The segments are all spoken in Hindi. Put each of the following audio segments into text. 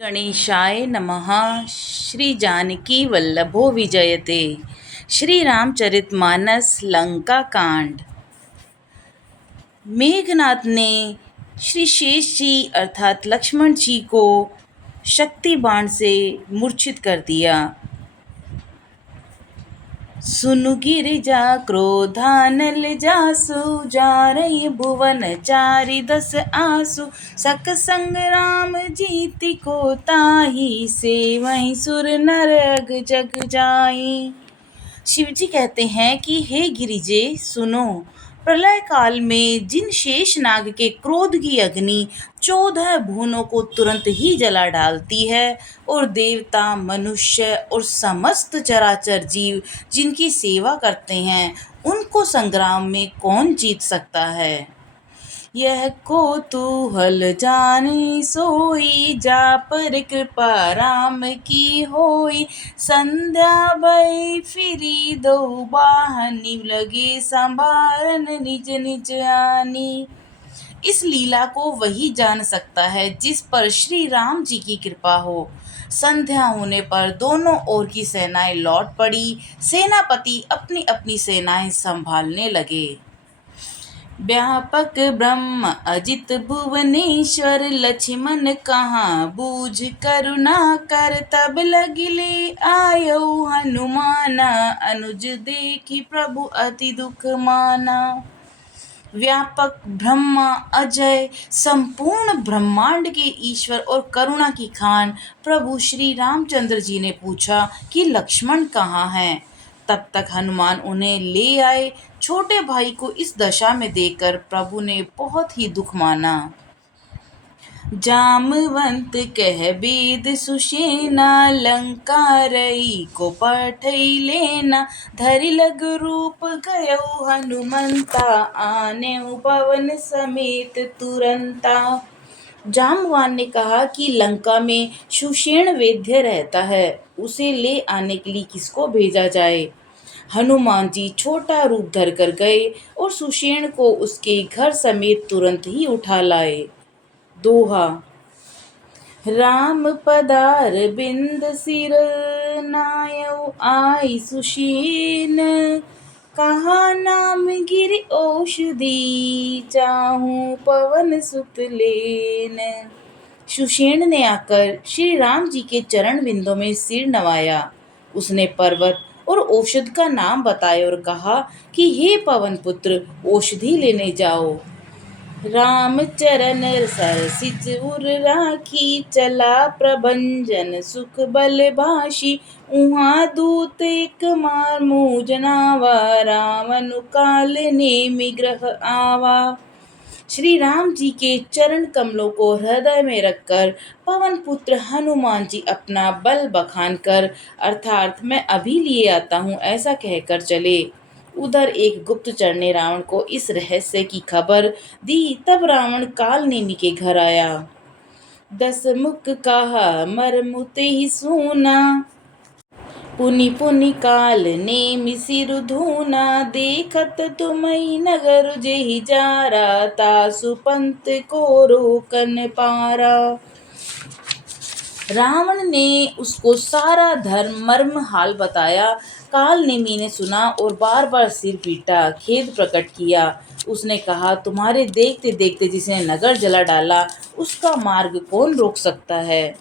गणेशाय नमः। श्री जानकी वल्लभो विजयते। श्री रामचरितमानस लंका कांड। मेघनाथ ने श्री शेष जी अर्थात लक्ष्मण जी को शक्ति बाण से मूर्छित कर दिया। सुनु गिरिजा क्रोधानल जासु, जारई भुवन चारि दस आसु। सक संग राम जीति को ताही, सेवहीं सुर नर अग जग जाई। शिव जी कहते हैं कि हे गिरिजे सुनो, प्रलय काल में जिन शेष नाग के क्रोध की अग्नि 14 भुवनों को तुरंत ही जला डालती है, और देवता मनुष्य और समस्त चराचर जीव जिनकी सेवा करते हैं, उनको संग्राम में कौन जीत सकता है। यह कौतूहल जानी सोई, जा पर कृपा राम की होई। संध्या भई फिरी दो बाहनी, लगे संभारन निज निज आनी। इस लीला को वही जान सकता है जिस पर श्री राम जी की कृपा हो। संध्या होने पर दोनों ओर की सेनाएं लौट पड़ी। सेनापति अपनी अपनी सेनाएं संभालने लगे। व्यापक ब्रह्म अजित भुवनेश्वर, लक्ष्मण कहाँ बूझ करुणा कर। तब लगिले आयो हनुमाना, अनुज देखी प्रभु अति दुख माना। व्यापक ब्रह्मा अजय संपूर्ण ब्रह्मांड के ईश्वर और करुणा की खान प्रभु श्री रामचंद्र जी ने पूछा कि लक्ष्मण कहाँ हैं। तब तक हनुमान उन्हें ले आए। छोटे भाई को इस दशा में देखकर प्रभु ने बहुत ही दुख माना। जामवंत कह बेद सुषेना, लंका रई को पठई लेना। धरि लग रूप गयो हनुमंता, आने पवन समेत तुरंता। जामवान ने कहा कि लंका में सुषेण वैद्य रहता है, उसे ले आने के लिए किसको भेजा जाए। हनुमान जी छोटा रूप धर कर गए और सुषेण को उसके घर समेत तुरंत ही उठा लाए। दोहा। राम पदार बिंद सिर, नायउ आई सुषेण। कहा नाम गिरि औषधि, चाहूं पवन सुत लेन। सुषेण ने आकर श्री राम जी के चरण बिंदों में सिर नवाया। उसने पर्वत और औषध का नाम बताया और कहा कि हे पवन पुत्र, औषधि लेने जाओ। राम चरण सरसिज उर राखी, चला प्रभंजन सुख बल भाषी। उहाँ दूत एक मार मुँह जनावा, राम अनुकाल नेमि ग्रह आवा। श्री राम जी के चरण कमलों को हृदय में रखकर पवन पुत्र हनुमान जी अपना बल बखान कर अर्थात मैं अभी लिए आता हूँ ऐसा कहकर चले। उधर एक गुप्तचर ने रावण को इस रहस्य की खबर दी। तब रावण काल नेमि के घर आया। 10 मुख कहा मरमुते ही सूना, पुनि पुनि काल नेमि सिर धूना। देखत तुम्हि नगर जेहि जारा, तासु पंत को रोकन पारा। रावण ने उसको सारा धर्म मर्म हाल बताया। काल नेमि ने सुना और बार बार सिर पीटा, खेद प्रकट किया। उसने कहा, तुम्हारे देखते देखते जिसने नगर जला डाला, उसका मार्ग कौन रोक सकता है।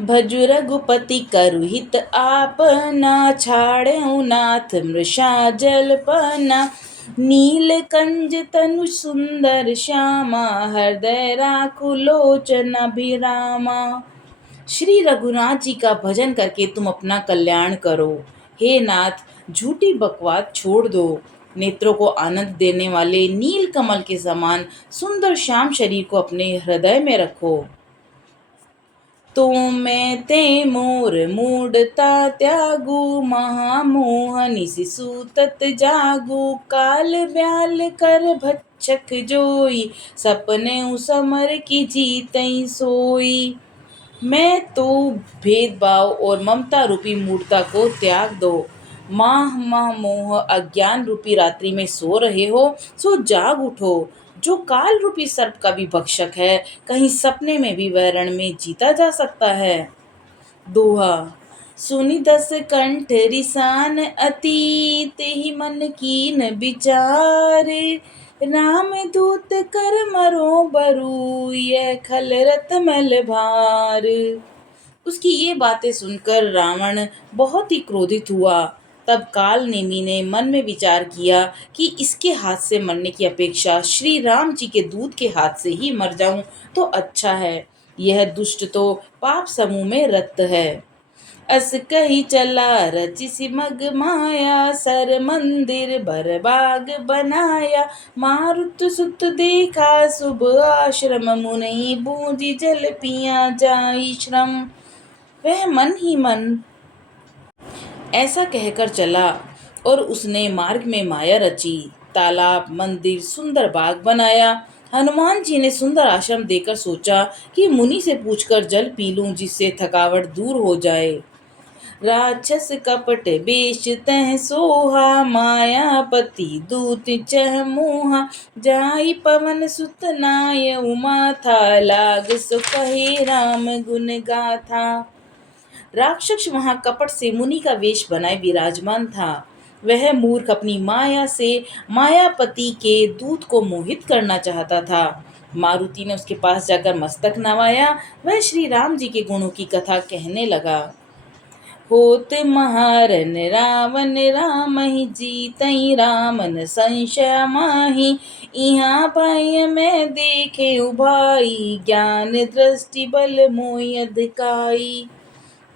भजु रघुपति करुहित आपना, छाड़ेउ नाथ मृषा जलपना। नील कंज तनु सुंदर श्यामा, हृदय राखु लोचन अभिरामा। श्री रघुनाथ जी का भजन करके तुम अपना कल्याण करो। हे नाथ, झूठी बकवास छोड़ दो। नेत्रों को आनंद देने वाले नील कमल के समान सुंदर श्याम शरीर को अपने हृदय में रखो। तो मैं ते मोर मूढ़ता त्यागू, महामोह निसि सूतत जागू। काल ब्याल कर भक्षक जोई, सपने समर की जीतई सोई। मैं तो भेदभाव और ममता रूपी मूढ़ता को त्याग दो। माह मोह अज्ञान रूपी रात्रि में सो रहे हो, सो जाग उठो। जो काल रूपी सर्प का भी भक्षक है, कहीं सपने में भी वह रण में जीता जा सकता है। दोहा। सुनि दस कंठ रिसान अति, तेहि मन कीन विचार। राम दूत कर मरो बरु, यह खल रत मल भार। उसकी ये बातें सुनकर रावण बहुत ही क्रोधित हुआ। तब काल नेमी ने मन में विचार किया कि इसके हाथ से मरने की अपेक्षा श्री राम जी के दूत के हाथ से ही मर जाऊं तो अच्छा है। यह दुष्ट तो पाप समूह में रत है। अस कही चला रचि सिमग माया, सर मंदिर बर बाग बनाया। मारुत सुत देखा शुभ आश्रम, मुनि बूझि जल पिया जाई श्रम। वह मन ही मन ऐसा कहकर चला और उसने मार्ग में माया रची, तालाब, मंदिर, सुंदर बाग बनाया। हनुमान जी ने सुंदर आश्रम देकर सोचा कि मुनि से पूछकर जल पी लूं, जिससे थकावट दूर हो जाए। राक्षस कपट बेश तह सोहा, मायापति दूत चह मोहा। जाई पवन सुत नाय उमा था, लाग सो कहे राम गुण गाथा। राक्षस वहां कपट से मुनि का वेश बनाए विराजमान था। वह मूर्ख अपनी माया से मायापति के दूत को मोहित करना चाहता था। मारुति ने उसके पास जाकर मस्तक नवाया। वह श्री राम जी के गुणों की कथा कहने लगा। होत महारन रावण रामहि, जीतई रामन संशय माही। इहाँ भय में देखे उभाई, ज्ञान दृष्टि बल मोहि अधिकाई।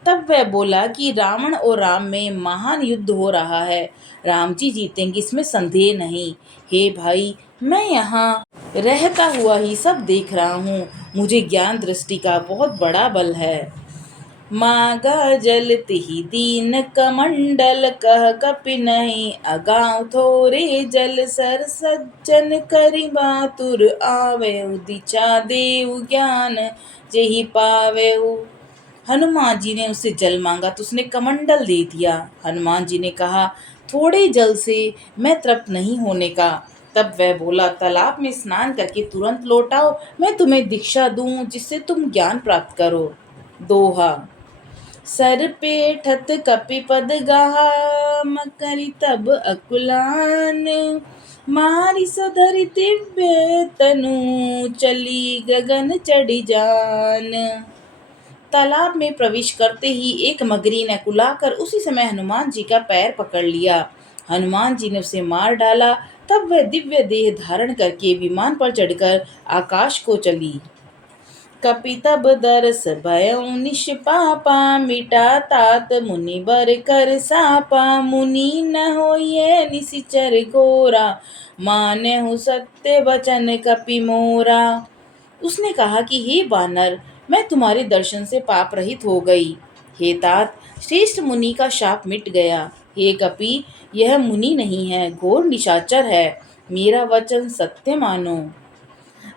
तब वह बोला कि रावण और राम में महान युद्ध हो रहा है। राम जी जीतेंगे, इसमें संदेह नहीं। हे भाई, मैं यहाँ रहता हुआ ही सब देख रहा हूँ। मुझे ज्ञान दृष्टि का बहुत बड़ा बल है। मागा जल तिहि दीन कमंडल, कह कपि नहीं अगाऊ थोरे जल। सर सज्जन करि बातुर आवेउ, दिशा देउ ज्ञान जेहि पावेउ। हनुमान जी ने उससे जल मांगा तो उसने कमंडल दे दिया। हनुमान जी ने कहा, थोड़े जल से मैं तृप्त नहीं होने का। तब वह बोला, तालाब में स्नान करके तुरंत लौट आओ, मैं तुम्हें दीक्षा दूं जिससे तुम ज्ञान प्राप्त करो। दोहा। सर पेठत कपि पद गाहा, मकरि तब अकुलान। मारी सधरि दिव्य तनु, चली गगन चढ़ी जान। तालाब में प्रवेश करते ही एक मगरी ने कुलाकर उसी समय हनुमान जी का पैर पकड़ लिया। हनुमान जी ने उसे मार डाला। तब वह दिव्य देह धारण करके विमान पर चढ़कर आकाश को चली। कपि तब दरस भयउ निष्पापा, मिटा तात मुनि बर कर सापा। मुनि न होइए निशिचर घोरा, मानेहु सत्य वचन कपि मोरा। उसने कहा कि हे वानर, मैं तुम्हारे दर्शन से पाप रहित हो गई। हे तात, श्रेष्ठ मुनि का शाप मिट गया। हे कपि, यह मुनि नहीं है, घोर निशाचर है। मेरा वचन सत्य मानो।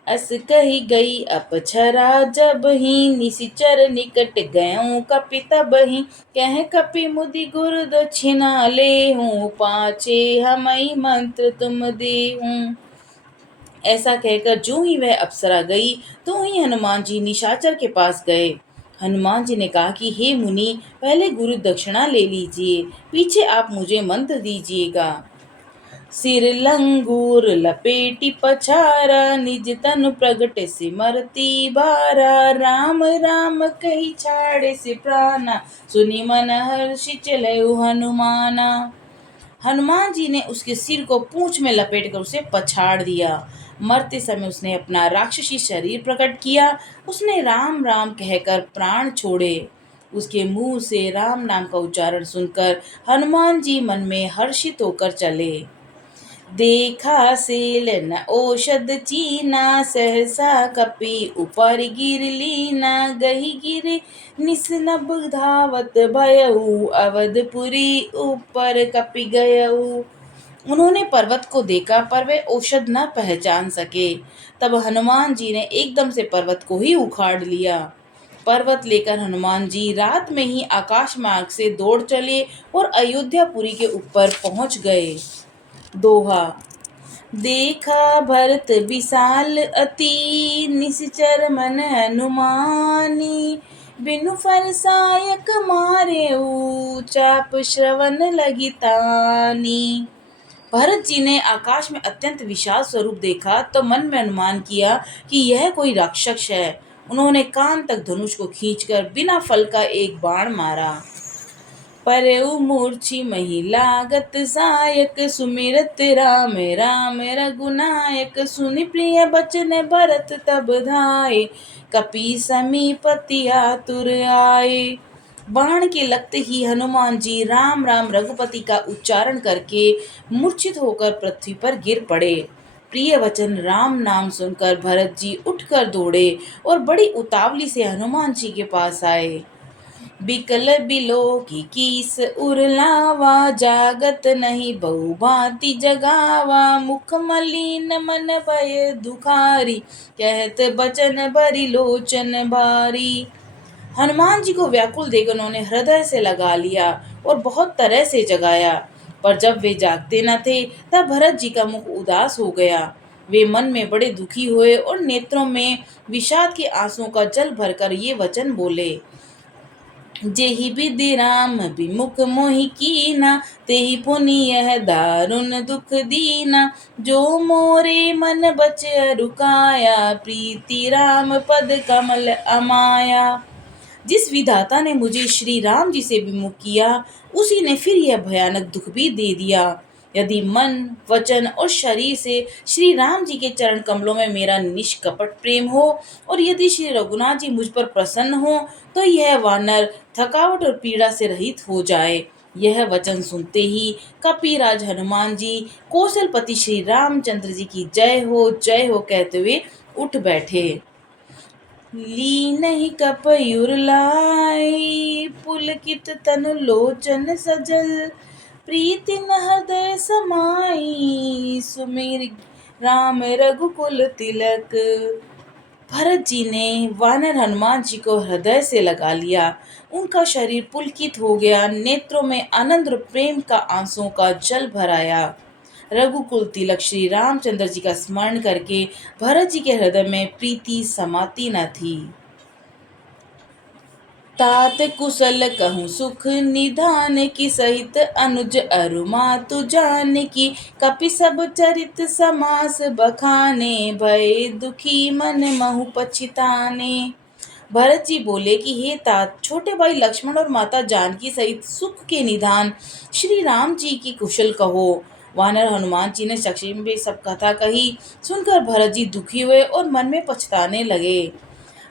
अस कही गई अपछरा जब ही, निशिचर निकट गयऊँ कपि तब ही। कह कपि मुदि गुरु दक्षिणा लेहूँ, पाछे हमई मंत्र तुम देहूँ। ऐसा कहकर जो ही वह अप्सरा गई, तो ही हनुमान जी निशाचर के पास गए। हनुमान जी ने कहा कि हे मुनि, पहले गुरु दक्षिणा ले लीजिए, पीछे आप मुझे मंत्र दीजिएगा। सिर लंगूर लपेटी पछारा, निज तनु प्रगट सिमरती बारा। राम राम कही छाड़े से प्राणा, सुनि मन हर्षि चलऊ हनुमाना। हनुमान जी ने उसके सिर को पूंछ में लपेटकर उसे पछाड़ दिया। मरते समय उसने अपना राक्षसी शरीर प्रकट किया। उसने राम राम कहकर प्राण छोड़े। उसके मुंह से राम नाम का उच्चारण सुनकर हनुमान जी मन में हर्षित होकर चले। देखा सेल न औषध चीना, सहसा कपि ऊपर गिर लीना। गही गिर निसनब धावत भयऊ, अवधपुरी ऊपर कपि गयऊ। उन्होंने पर्वत को देखा पर वे औषध न पहचान सके। तब हनुमान जी ने एकदम से पर्वत को ही उखाड़ लिया। पर्वत लेकर हनुमान जी रात में ही आकाश मार्ग से दौड़ चले और अयोध्यापुरी के ऊपर पहुंच गए। दोहा। देखा भरत विशाल अति निश्चर मन हनुमानी, बिनु फरसायक मारे चाप श्रवण लगी तानी। भरत जी ने आकाश में अत्यंत विशाल स्वरूप देखा तो मन में अनुमान किया कि यह कोई राक्षस है। उन्होंने कान तक धनुष को खींचकर बिना फल का एक बाण मारा। परऊ मूर्छि महिलागत सायक, सुमिरत राम राम रघुनायक। सुनि प्रिय बचन भरत तब धाये, कपि समीपति आतुर आए। बाण के लगते ही हनुमान जी राम राम रघुपति का उच्चारण करके मूर्छित होकर पृथ्वी पर गिर पड़े। प्रिय वचन राम नाम सुनकर भरत जी उठकर दौड़े और बड़ी उतावली से हनुमान जी के पास आए। बिकल बिलो की कीस उरलावा, जागत नहीं बहु भांति जगावा। मुख मलिन मन भय दुखारी, कहत बचन भरी लोचन भारी। हनुमान जी को व्याकुल देख उन्होंने हृदय से लगा लिया और बहुत तरह से जगाया, पर जब वे जागते न थे तब भरत जी का मुख उदास हो गया। वे मन में बड़े दुखी हुए और नेत्रों में विषाद के आंसुओं का जल भरकर ये वचन बोले। जेहि विधि राम विमुख मोहि कीना, तेहि पुनि यह दारुण दुख दीना। जो मोरे मन बचे रुकाया, प्रीति राम पद कमल अमाया। जिस विधाता ने मुझे श्री राम जी से विमुख किया, उसी ने फिर यह भयानक दुख भी दे दिया। यदि मन, वचन और शरीर से श्री राम जी के चरण कमलों में मेरा निष्कपट प्रेम हो और यदि श्री रघुनाथ जी मुझ पर प्रसन्न हो तो यह वानर थकावट और पीड़ा से रहित हो जाए। यह वचन सुनते ही कपिराज हनुमान जी कौशलपति श्री रामचंद्र जी की जय हो कहते हुए उठ बैठे। लीनहि कपयुर लाई, पुलकित तनु लोचन सजल। प्रीति न हृदय समाई, सुमिर राम रघुकुल तिलक। भरत जी ने वानर हनुमान जी को हृदय से लगा लिया। उनका शरीर पुलकित हो गया, नेत्रों में आनंद और प्रेम का आंसुओं का जल भर आया। रघुकुल तिलक श्री रामचंद्र जी का स्मरण करके भरत जी के हृदय में प्रीति समाती न थी। तात कुशल कहूँ सुख निधान की, सहित अनुज अरु मातु जान की। कपि सब चरित समास बखाने, भय दुखी मन महु पछिताने। भरत जी बोले कि हे तात, छोटे भाई लक्ष्मण और माता जानकी सहित सुख के निधान श्री राम जी की कुशल कहो। वानर हनुमान जी ने संक्षेप में सब कथा कही। सुनकर भरत जी दुखी हुए और मन में पछताने लगे।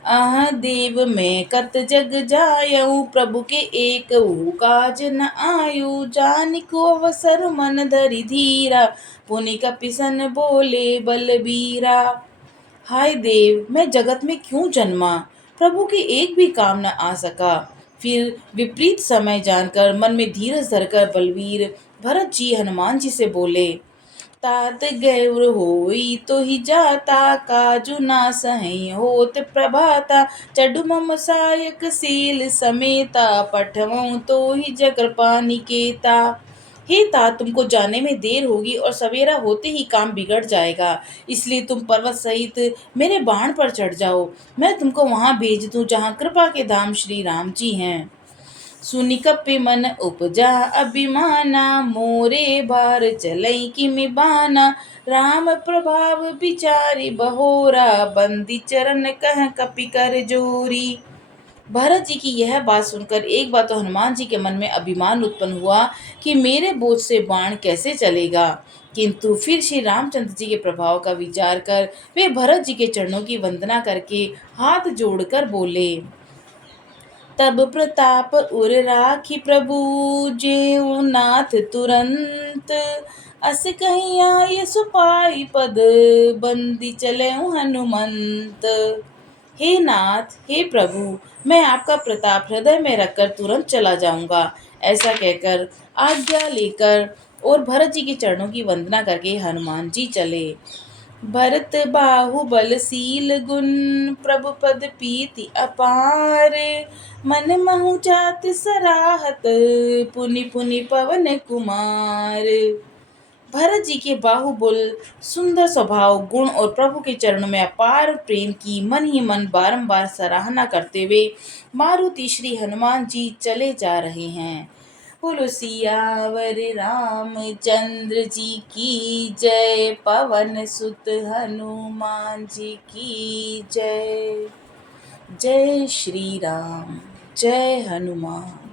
आह देव मैं कत जग जायऊ, प्रभु के एक काज न आयु। जानिको अवसर मन धरि धीरा, पुनि कपिसन बोले बलबीरा। हाय देव, मैं जगत में क्यों जन्मा, प्रभु के एक भी काम न आ सका। फिर विपरीत समय जानकर मन में धीरज धरकर बलवीर भरत जी हनुमान जी से बोले। तात गौर होई तो ही जाता, काजु ना सही होत प्रभाता। चडु मम सायक सील समेता, पठवऊँ तो ही जकृपा निकेता। हे तात, तुमको जाने में देर होगी और सवेरा होते ही काम बिगड़ जाएगा, इसलिए तुम पर्वत सहित मेरे बाण पर चढ़ जाओ। मैं तुमको वहां भेज दूं जहां कृपा के धाम श्री राम जी हैं। सुनि कपि मन उपजा अभिमाना, मोरे बार चलई किमि बाना। राम प्रभाव विचारी बहोरा, बंदी चरण कह कपि कर जोरी। भरत जी की यह बात सुनकर एक बार तो हनुमान जी के मन में अभिमान उत्पन्न हुआ कि मेरे बोझ से बाण कैसे चलेगा, किंतु फिर श्री रामचंद्र जी के प्रभाव का विचार कर वे भरत जी के चरणों की वंदना करके हाथ जोड़कर बोले। तब प्रताप उर राखी प्रभु, जेऊ नाथ तुरंत। अस कहीं आय सुपाई पद, बंदी चले हनुमंत। हे नाथ, हे प्रभु, मैं आपका प्रताप हृदय में रखकर तुरंत चला जाऊंगा। ऐसा कहकर आज्ञा लेकर और भरत जी के चरणों की वंदना करके हनुमान जी चले। भरत बाहुबलशील गुण, प्रभु पद प्रीति अपार। मन महु जात सराहत, पुनि पुनि पवन कुमार। भरत जी के बाहुबल, सुंदर स्वभाव गुण और प्रभु के चरणों में अपार प्रेम की मन ही मन बारंबार सराहना करते हुए मारुति श्री हनुमान जी चले जा रहे हैं। बोलो सियावर रामचंद्र जी की जय, पवन सुत हनुमान जी की जय। जय श्री राम, जय हनुमान।